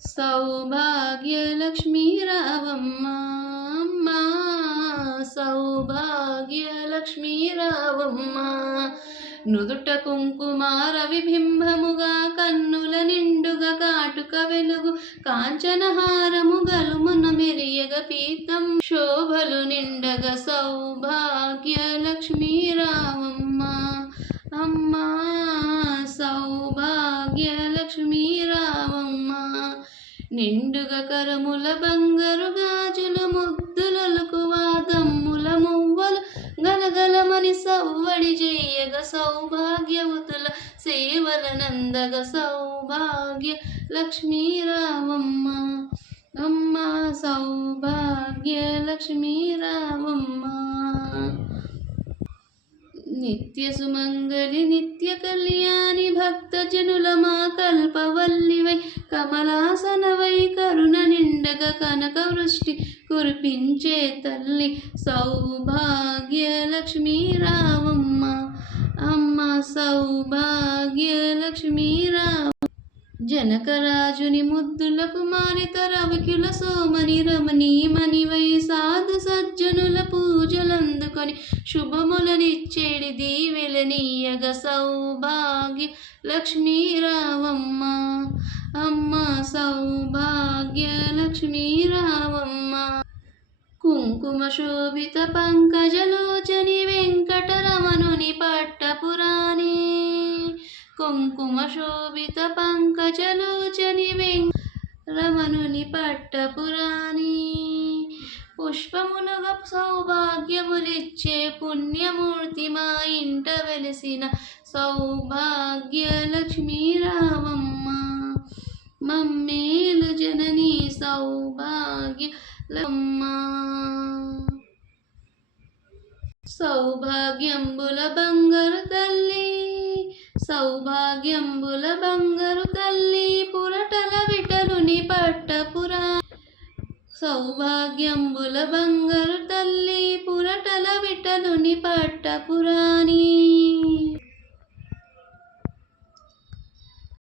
సౌభాగ్యలక్ష్మీ రావమ్మ సౌభాగ్యలక్ష్మీ రావమ్మ నుదుట కుంకుమార విబింబముగా కన్నుల నిండుగా కాటుక వెలుగు కాంచనహారము గలుమున మెరియగ పీతం. శోభలు నిండగ సౌభాగ్యలక్ష్మీ రావమ్మ అమ్మా సౌభాగ్యలక్ష్మీ రావమ్మ నిండుగా కరముల బంగారు గాజులు ముద్దులకు వాదమ్ముల మువ్వలు గలగలమని సవ్వడి చేయగ సౌభాగ్యవతుల సేవల నందగ సౌభాగ్య లక్ష్మీ రామమ్మ అమ్మ సౌభాగ్య లక్ష్మీ రామమ్మ నిత్య సుమంగళి నిత్య కళ్యాణి భక్త జనుల మా కల్పవల్లివై కమలాసనవై కరుణ నిండగ కనక వృష్టి కురిపించే తల్లి సౌభాగ్య లక్ష్మీ రావమ్మ. అమ్మ సౌభాగ్య లక్ష్మీ రావ జనకరాజుని ముద్దుల కుమారి తరవకిల సోమని రమణీమణివై పూజలందుకొని శుభములనిచ్చేడి దీవెలనీయగ సౌభాగ్య లక్ష్మీరావమ్మ. అమ్మ సౌభాగ్య లక్ష్మీ రావమ్మ కుంకుమ శోభిత పంకజలోచని వెంకటరమణుని పట్టపురాణి. కుంకుమ శోభిత పంకజలోచని వెంక రమణుని పట్టపురాణి. పుష్పములుగా సౌభాగ్యములిచ్చే పుణ్యమూర్తి మా ఇంట వెలిసిన సౌభాగ్య లక్ష్మీ రామమ్మ మమ్మేలు జనని సౌభాగ్య సౌభాగ్యంబుల బంగారు తల్లి సౌభాగ్యంబుల బంగారు తల్లి పురట విటలుని పట్టపురా సౌభాగ్యంబుల బంగారు తల్లి పురటల విటలుని పట్టపురాణి